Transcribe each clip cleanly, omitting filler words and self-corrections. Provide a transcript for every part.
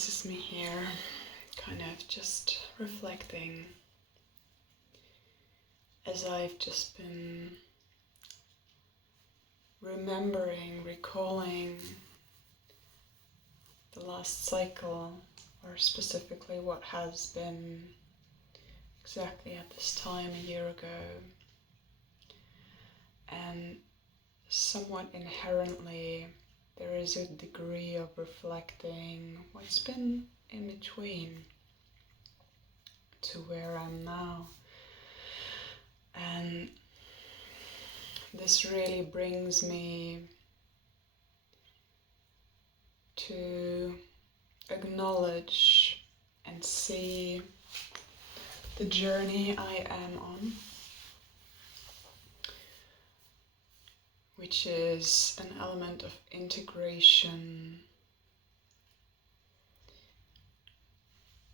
this is me here, kind of just reflecting as I've just been recalling the last cycle, or specifically what has been exactly at this time a year ago. And somewhat inherently, there is a degree of reflecting what's been in between to where I'm now. And this really brings me to acknowledge and see the journey I am on, which is an element of integration,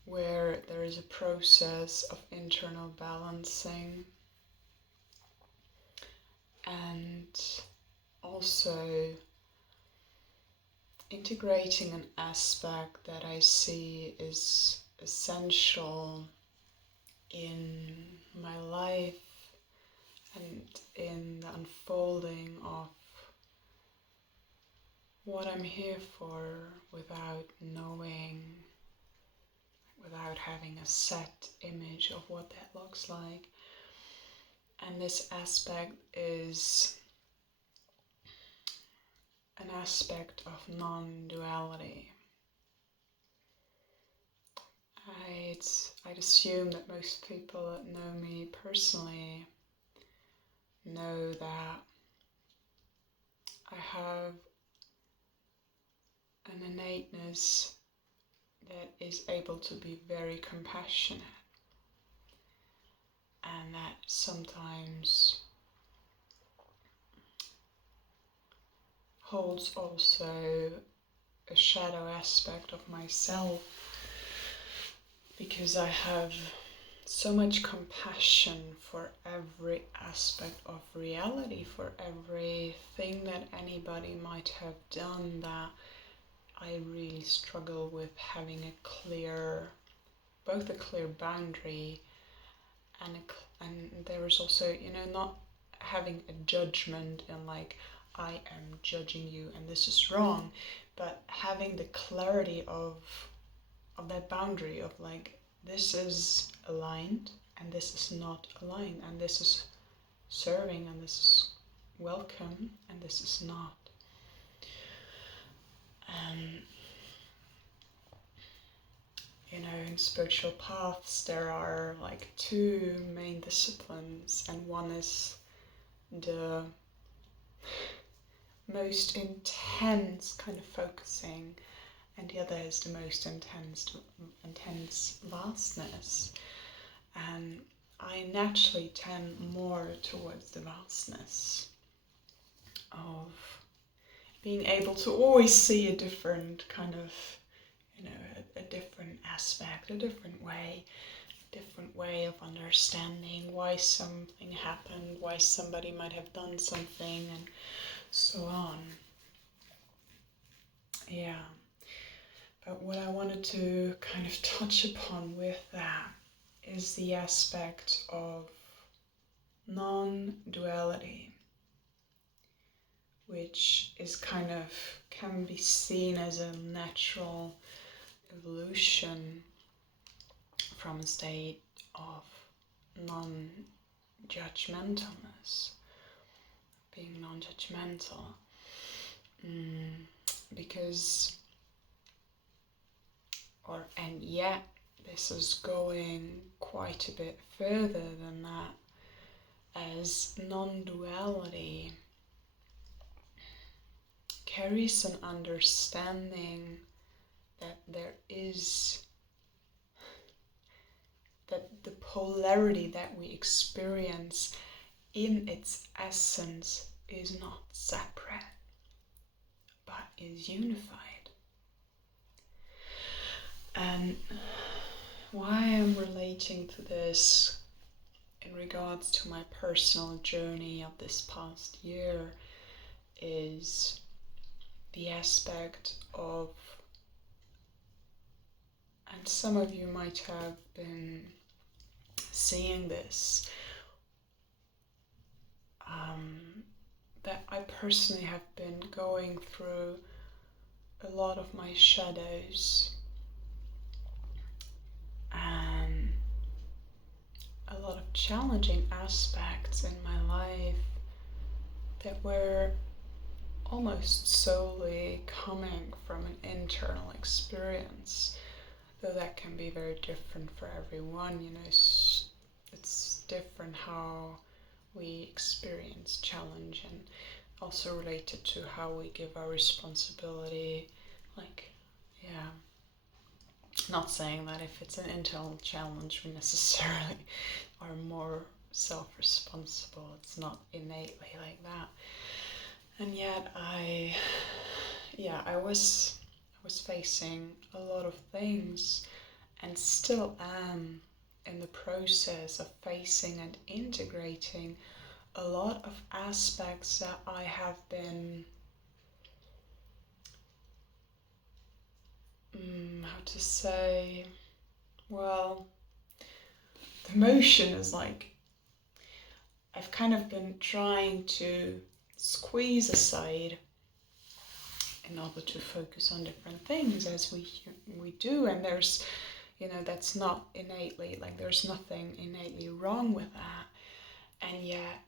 where there is a process of internal balancing and also integrating an aspect that I see is essential in my life and in the unfolding of what I'm here for without knowing, without having a set image of what that looks like. And this aspect is an aspect of non-duality. I'd assume that most people that know me personally know that I have an innateness that is able to be very compassionate, and that sometimes holds also a shadow aspect of myself, because I have so much compassion for every aspect of reality, for everything that anybody might have done, that I really struggle with having both a clear boundary and there is also, not having a judgment and like, I am judging you and this is wrong, but having the clarity of that boundary of like, this is aligned and this is not aligned, and this is serving and this is welcome and this is not. In spiritual paths there are like two main disciplines, and one is the most intense kind of focusing, and the other is the most intense vastness. And I naturally tend more towards the vastness of being able to always see a different kind of, a different aspect, a different way of understanding why something happened, why somebody might have done something, and so on. Yeah. But what I wanted to kind of touch upon with that is the aspect of non-duality, which is can be seen as a natural evolution from a state of non-judgmentalness, being non-judgmental, and yet this is going quite a bit further than that, as non-duality carries an understanding that that the polarity that we experience in its essence is not separate, but is unified. And why I'm relating to this in regards to my personal journey of this past year is the aspect of And some of you might have been seeing this, that I personally have been going through a lot of my shadows and a lot of challenging aspects in my life that were almost solely coming from an internal experience, though that can be very different for everyone. It's different how we experience challenge, and also related to how we give our responsibility. Not saying that if it's an internal challenge we necessarily are more self-responsible. It's not innately like that. And yet I was facing a lot of things, and still am in the process of facing and integrating a lot of aspects that I have been, how to say, well, the motion is like, I've kind of been trying to squeeze aside in order to focus on different things, as we do, and there's, that's not innately, like there's nothing innately wrong with that. And yet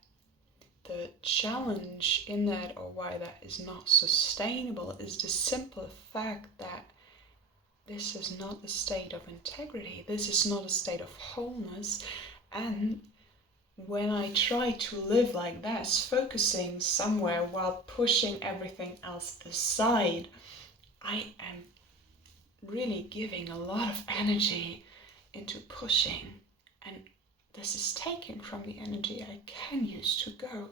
the challenge in that, or why that is not sustainable, is the simple fact that this is not a state of integrity, this is not a state of wholeness. And when I try to live like this, focusing somewhere while pushing everything else aside, I am really giving a lot of energy into pushing, and this is taken from the energy I can use to go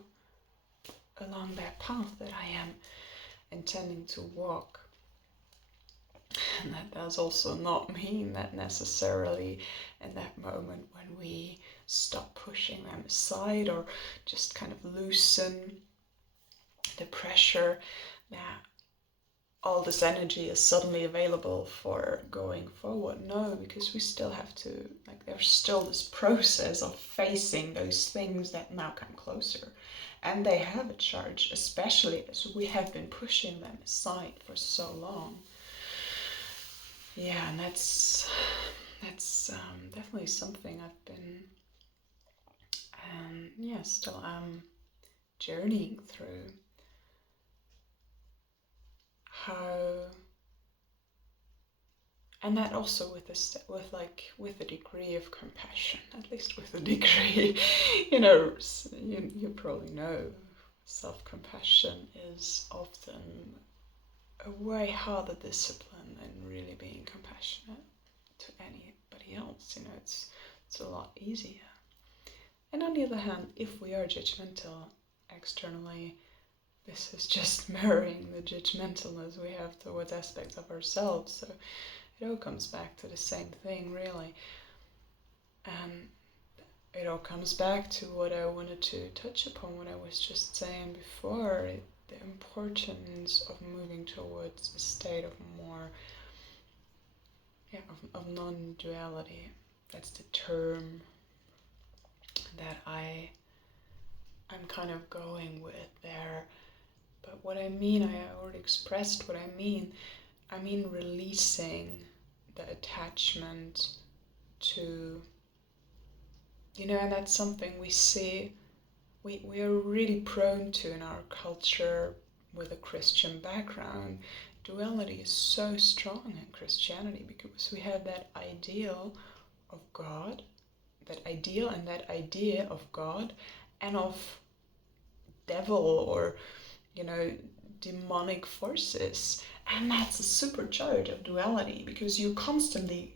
along that path that I am intending to walk. And that does also not mean that necessarily in that moment when we stop pushing them aside, or just kind of loosen the pressure, that all this energy is suddenly available for going forward. No, because we still have to, there's still this process of facing those things that now come closer. And they have a charge, especially as we have been pushing them aside for so long. Yeah, and that's definitely something I've been, still am journeying through. How, and that also with a degree of compassion, at least with a degree, you probably know, self-compassion is often a way harder discipline than really being compassionate to anybody else. It's a lot easier. And on the other hand, if we are judgmental externally, this is just mirroring the judgmentalness we have towards aspects of ourselves. So it all comes back to the same thing, really. And it all comes back to what I wanted to touch upon, what I was just saying before, the importance of moving towards a state of more, of non-duality. That's the term that I'm kind of going with there. But what I mean, I already expressed what I mean. I mean releasing the attachment to, and that's something we see, we are really prone to in our culture with a Christian background. Duality is so strong in Christianity because we have that ideal of God, that ideal and that idea of God and of devil or, demonic forces. And that's a supercharge of duality, because you're constantly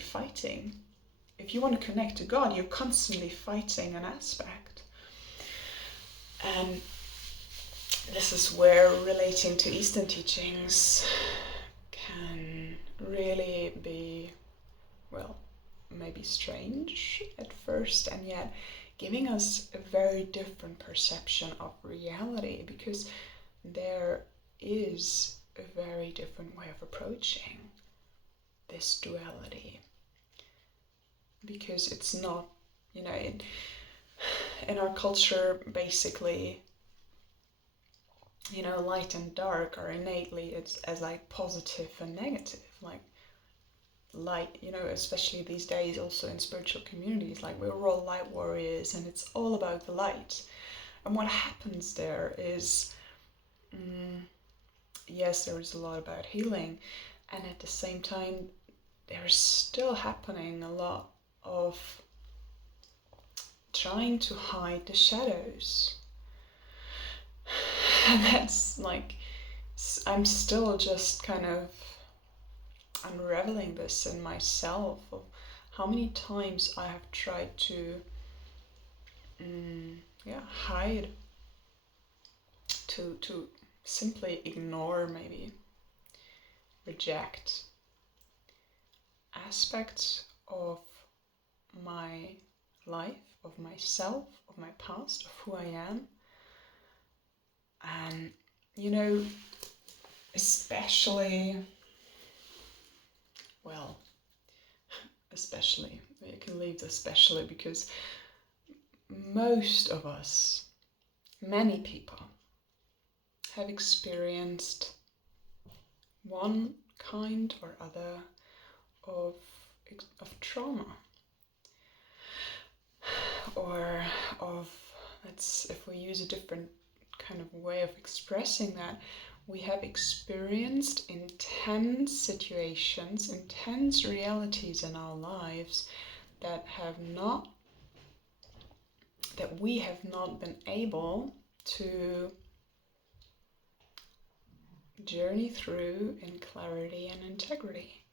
fighting. If you want to connect to God, you're constantly fighting an aspect. And this is where relating to Eastern teachings can really be, maybe strange at first, and yet giving us a very different perception of reality, because there is a very different way of approaching this duality, because it's not, in our culture, basically, light and dark are innately, it's as like positive and negative, like light, especially these days also in spiritual communities, like we're all light warriors and it's all about the light. And what happens there is, yes, there is a lot about healing, and at the same time, there's still happening a lot of trying to hide the shadows. And that's like, I'm still just kind of unraveling this in myself, of how many times I have tried to hide, to simply ignore, maybe reject aspects of my life, of myself, of my past, of who I am. And especially, you can leave the especially, because most of us, many people, have experienced one kind or other of trauma, or of, if we use a different kind of way of expressing that, we have experienced intense situations, intense realities in our lives that we have not been able to journey through in clarity and integrity,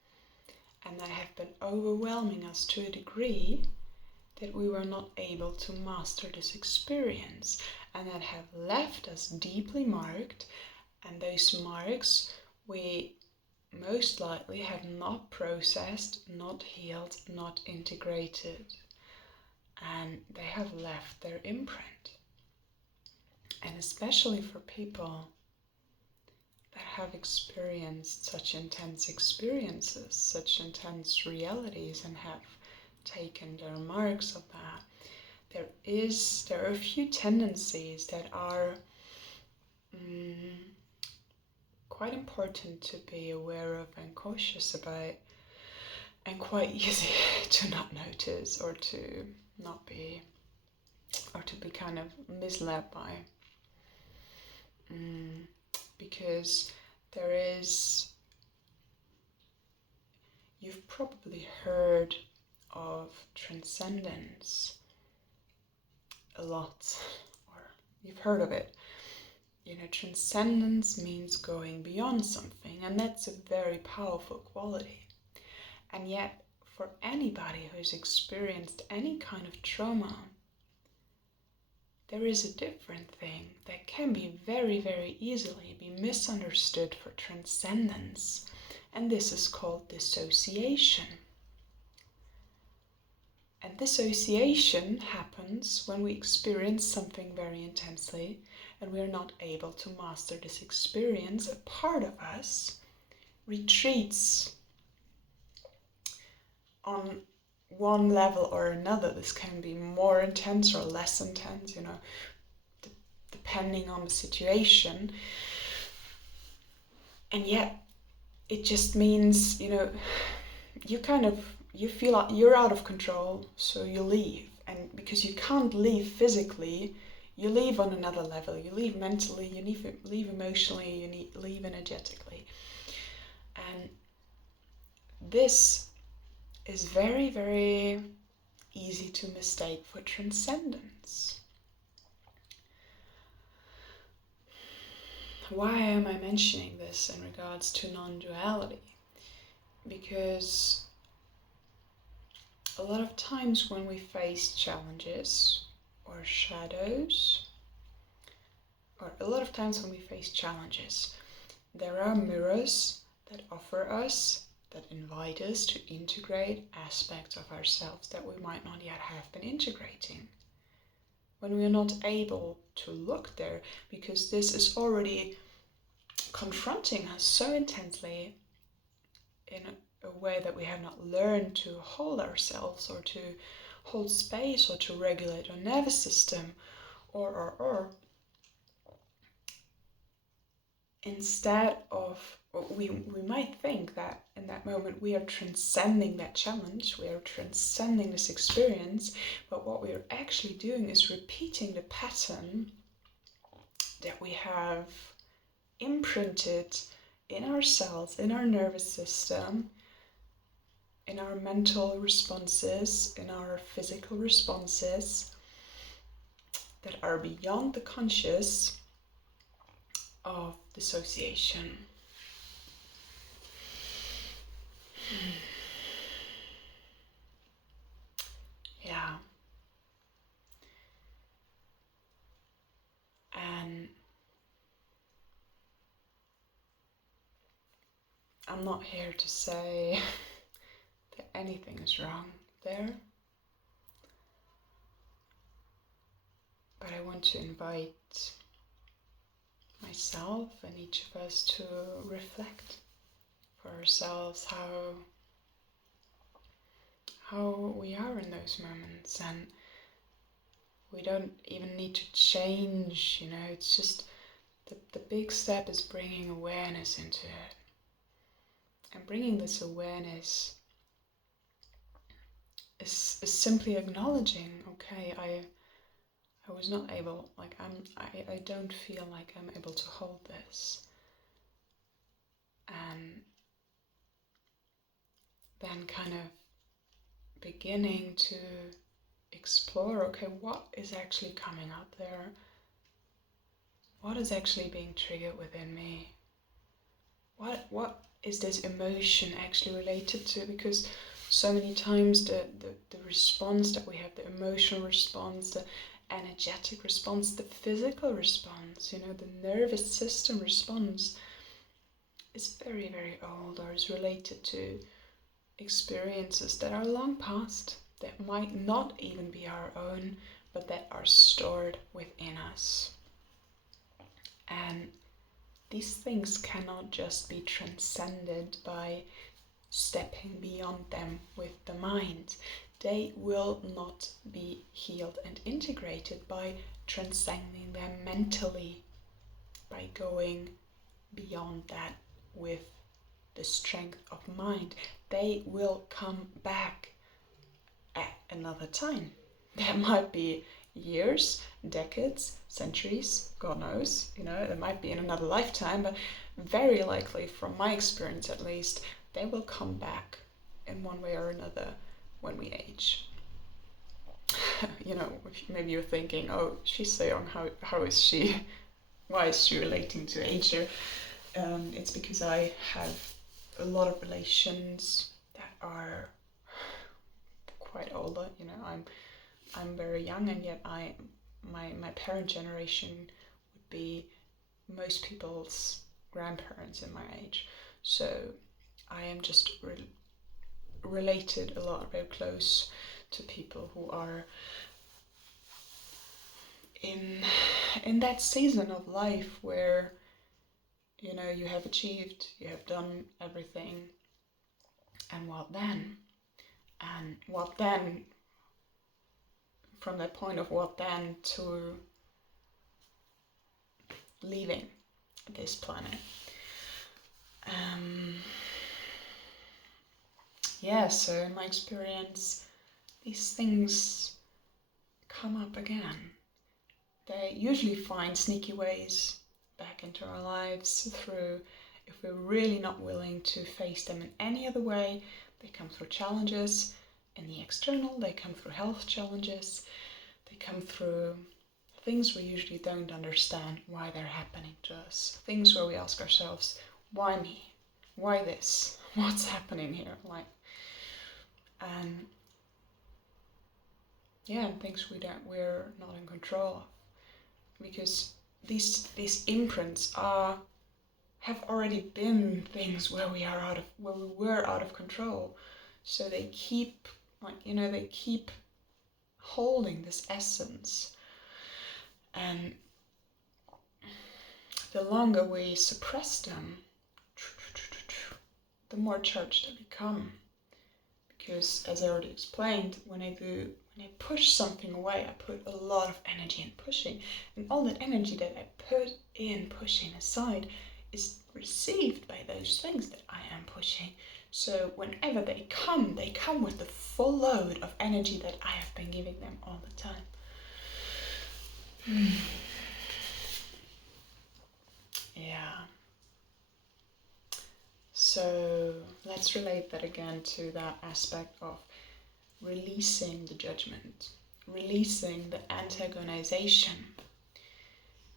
and that have been overwhelming us to a degree that we were not able to master this experience, and that have left us deeply marked. And those marks we most likely have not processed, not healed, not integrated, and they have left their imprint. And especially for people that have experienced such intense experiences, such intense realities, and have taken their marks of that, there are a few tendencies that are quite important to be aware of and cautious about, and quite easy to not notice, or to not be, or to be kind of misled by, because you've probably heard of transcendence a lot, or you've heard of it. Transcendence means going beyond something, and that's a very powerful quality. And yet, for anybody who's experienced any kind of trauma, there is a different thing that can be very, very easily be misunderstood for transcendence, and this is called dissociation. And dissociation happens when we experience something very intensely and we are not able to master this experience. A part of us retreats on one level or another. This can be more intense or less intense, depending on the situation. And yet it just means, you feel like you're out of control, so you leave. And because you can't leave physically, you leave on another level. You leave mentally, you leave emotionally, you leave energetically. And this is very, very easy to mistake for transcendence. Why am I mentioning this in regards to non-duality? Because a lot of times when we face challenges or shadows, there are mirrors that offer us, that invite us to integrate aspects of ourselves that we might not yet have been integrating. When we're not able to look there, because this is already confronting us so intensely in a way that we have not learned to hold ourselves, or to hold space, or to regulate our nervous system, or instead of, we might think that in that moment we are transcending that challenge, we are transcending this experience, but what we are actually doing is repeating the pattern that we have imprinted in our cells, in our nervous system, in our mental responses, in our physical responses, that are beyond the conscious, of dissociation. Yeah. And I'm not here to say that anything is wrong there, but I want to invite myself and each of us to reflect for ourselves how we are in those moments. And we don't even need to change, it's just the big step is bringing awareness into it. And bringing this awareness is simply acknowledging, okay, I was not able, I don't feel like I'm able to hold this. And then kind of beginning to explore, okay, what is actually coming up there? What is actually being triggered within me? What is this emotion actually related to? Because so many times the response that we have, the emotional response, the energetic response, the physical response, the nervous system response is very, very old, or is related to experiences that are long past, that might not even be our own, but that are stored within us. And these things cannot just be transcended by stepping beyond them with the mind. They will not be healed and integrated by transcending them mentally, by going beyond that with the strength of mind. They will come back at another time. That might be years, decades, centuries, God knows, it might be in another lifetime, but very likely, from my experience at least, they will come back in one way or another when we age. Maybe you're thinking, oh, she's so young, how is she, why is she relating to age here? It's because I have a lot of relations that are quite older. I'm very young, and yet my parent generation would be most people's grandparents in my age. So I am just related a lot, very close to people who are in that season of life where you have achieved, you have done everything, and what then? And what then? From that point of what then to leaving this planet. So in my experience, these things come up again. They usually find sneaky ways back into our lives through, if we're really not willing to face them in any other way, they come through challenges in the external, they come through health challenges, they come through things we usually don't understand why they're happening to us. Things where we ask ourselves, why me? Why this? What's happening here? And things we're not in control of. Because these imprints have already been things where we were out of control. So they keep holding this essence. And the longer we suppress them, the more charged I become. Because as I already explained, when I push something away, I put a lot of energy in pushing. And all that energy that I put in pushing aside is received by those things that I am pushing. So whenever they come with the full load of energy that I have been giving them all the time. Yeah. So let's relate that again to that aspect of releasing the judgment, releasing the antagonization.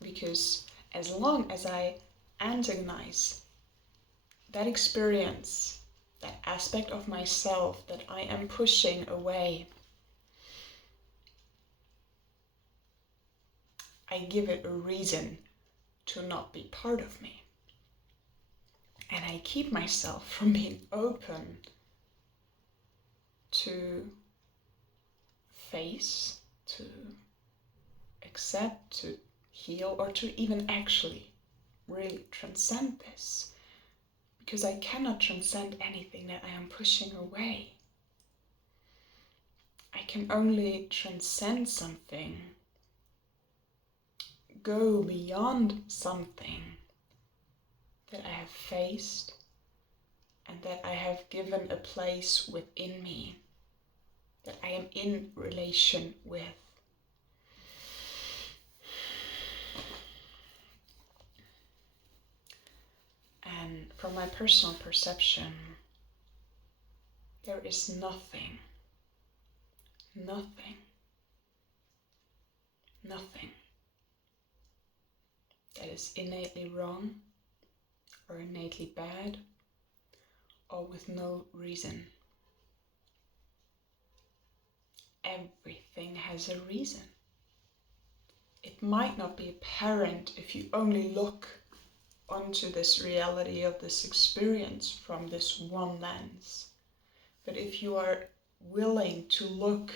Because as long as I antagonize that experience, that aspect of myself that I am pushing away, I give it a reason to not be part of me. And I keep myself from being open to face, to accept, to heal, or to even actually really transcend this. Because I cannot transcend anything that I am pushing away. I can only transcend something, go beyond something that I have faced and that I have given a place within me, that I am in relation with. And from my personal perception, there is nothing that is innately wrong or innately bad or with no reason. Everything has a reason. It might not be apparent if you only look onto this reality of this experience from this one lens. But if you are willing to look,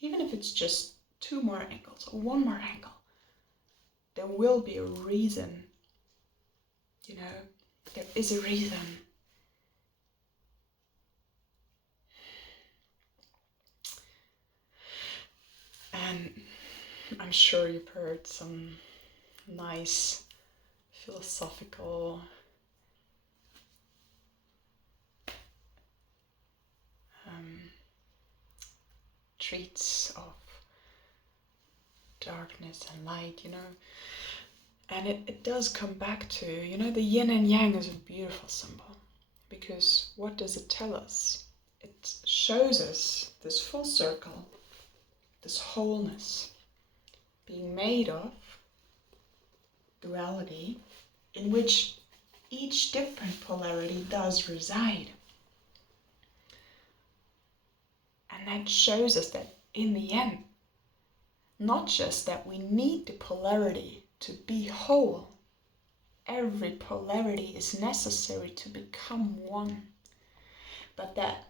even if it's just 2 more angles or 1 more angle, there will be a reason. You know, there is a reason. And I'm sure you've heard some nice philosophical treats of darkness and light, you know. And it does come back to, you know, the yin and yang is a beautiful symbol. Because what does it tell us? It shows us this full circle, this wholeness, being made of duality, in which each different polarity does reside. And that shows us that in the end, not just that we need the polarity to be whole, every polarity is necessary to become one, but that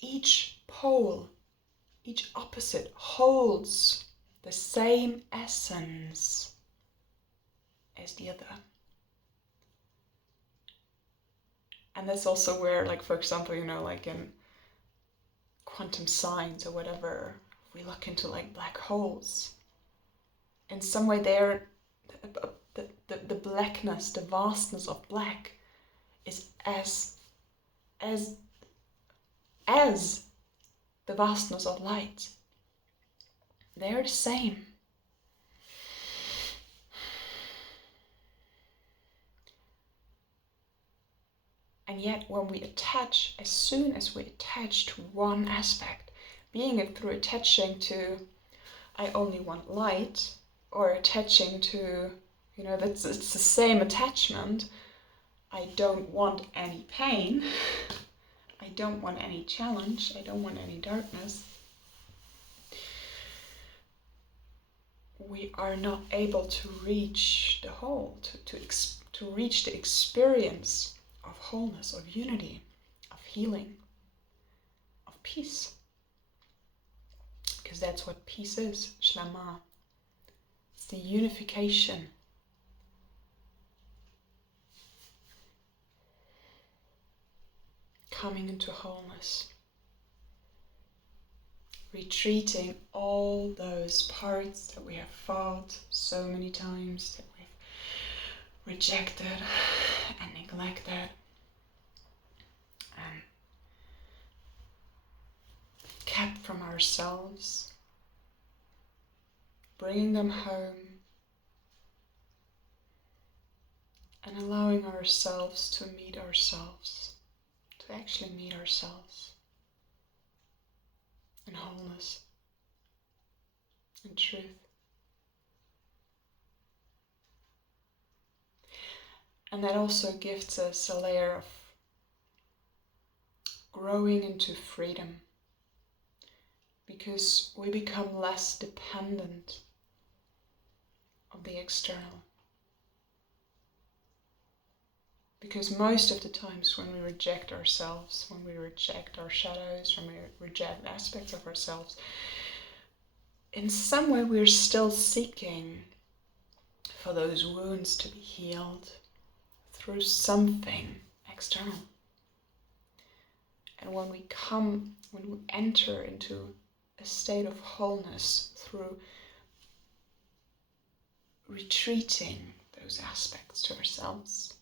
each pole, each opposite holds the same essence as the other. And that's also where, like, for example, you know, like in quantum science or whatever, we look into like black holes. In some way they're, the blackness, the vastness of black is as the vastness of light. They're the same. And yet when we attach, as soon as we attach to one aspect, being it through attaching to, I only want light, or attaching to, you know, it's the same attachment, I don't want any pain, I don't want any challenge, I don't want any darkness, we are not able to reach the whole, to reach the experience of wholeness, of unity, of healing, of peace. Because that's what peace is, Shlama. It's the unification. coming into wholeness. Retreating all those parts that we have fought so many times, that we've rejected and neglected and kept from ourselves, bringing them home and allowing ourselves to meet ourselves, to actually meet ourselves in wholeness, in truth. And that also gives us a layer of growing into freedom, because we become less dependent on the external. Because most of the times when we reject ourselves, when we reject our shadows, when we reject aspects of ourselves, in some way we're still seeking for those wounds to be healed through something external. And when we enter into a state of wholeness through retreating those aspects to ourselves,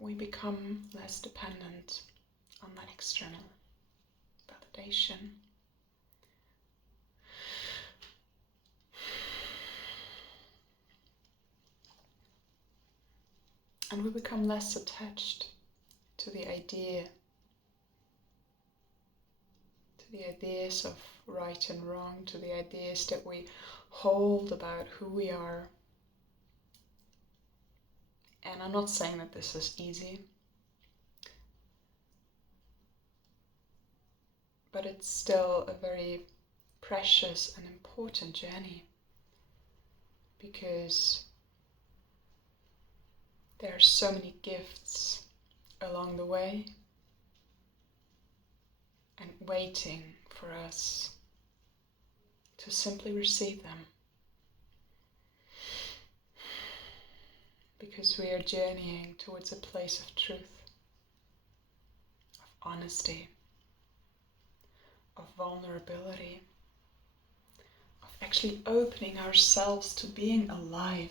we become less dependent on that external validation. And we become less attached to the ideas of right and wrong, to the ideas that we hold about who we are. And I'm not saying that this is easy, but it's still a very precious and important journey, because there are so many gifts along the way and waiting for us to simply receive them. Because we are journeying towards a place of truth, of honesty, of vulnerability, of actually opening ourselves to being alive,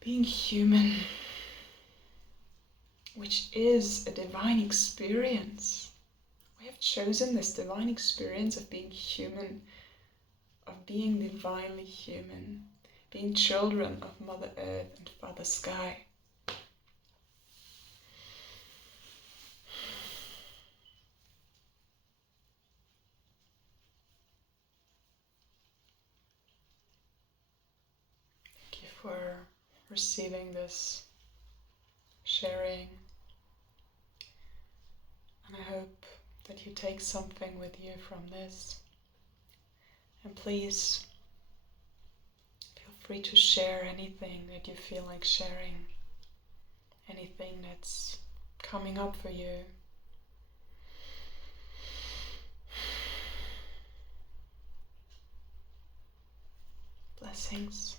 being human, which is a divine experience. We have chosen this divine experience of being human, of being divinely human, being children of Mother Earth and Father Sky. Thank you for receiving this sharing, and I hope that you take something with you from this. And please feel free to share anything that you feel like sharing, anything that's coming up for you. Blessings.